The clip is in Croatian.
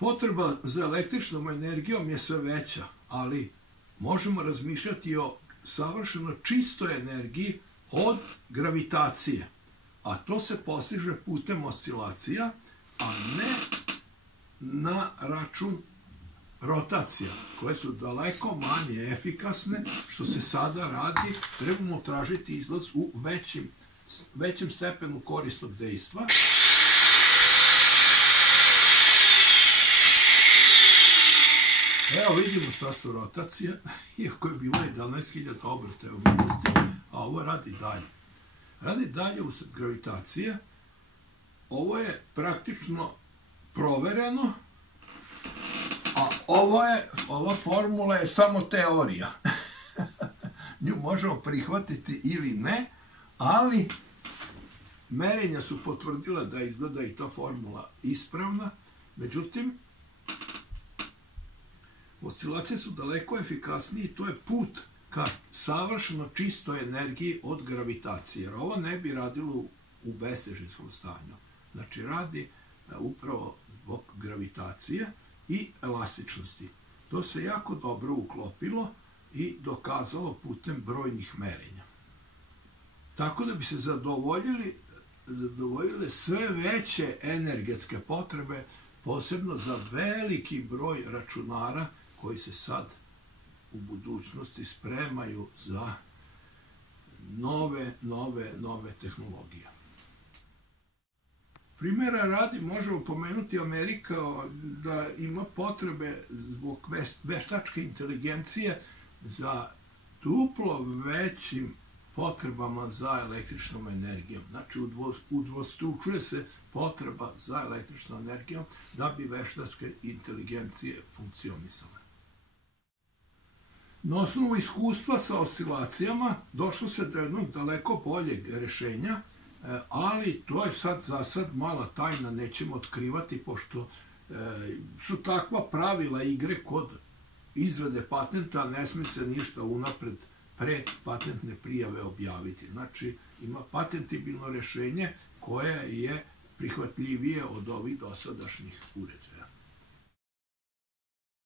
Potreba za električnom energijom je sve veća, ali možemo razmišljati o savršeno čistoj energiji od gravitacije, a to se postiže putem oscilacija, a ne na račun rotacija, koje su daleko manje efikasne, što se sada radi, trebamo tražiti izlaz u većem stepenu korisnog dejstva. Evo vidimo šta su rotacije, iako je bilo 11.000 obrtaja u minuti, a ovo radi dalje. Radi dalje usred gravitacije. Ovo je praktično provereno, a ova formula je samo teorija. Nju možemo prihvatiti ili ne, ali merenja su potvrdila da izgleda i ta formula ispravna. Međutim, oscilacije su daleko efikasnije i to je put ka savršeno čistoj energiji od gravitacije. Jer ovo ne bi radilo u bestežinskom stanju. Znači, radi upravo zbog gravitacije i elastičnosti. To se jako dobro uklopilo i dokazalo putem brojnih merenja. Tako da bi se zadovoljile sve veće energetske potrebe, posebno za veliki broj računara koji se sad u budućnosti spremaju za nove tehnologije. Primjera radi možemo pomenuti Amerika da ima potrebe zbog veštačke inteligencije za duplo većim potrebama za električnom energijom. Znači, udvostručuje se potreba za električnom energijom da bi veštačke inteligencije funkcionisale. Na osnovu iskustva sa oscilacijama došlo se do jednog daleko boljeg rešenja, ali to je za sad mala tajna, nećemo otkrivati, pošto su takva pravila igre kod izrade patenta, ne sme se ništa unapred pre patentne prijave objaviti. Znači, ima patentibilno rešenje koje je prihvatljivije od ovih dosadašnjih uređaja.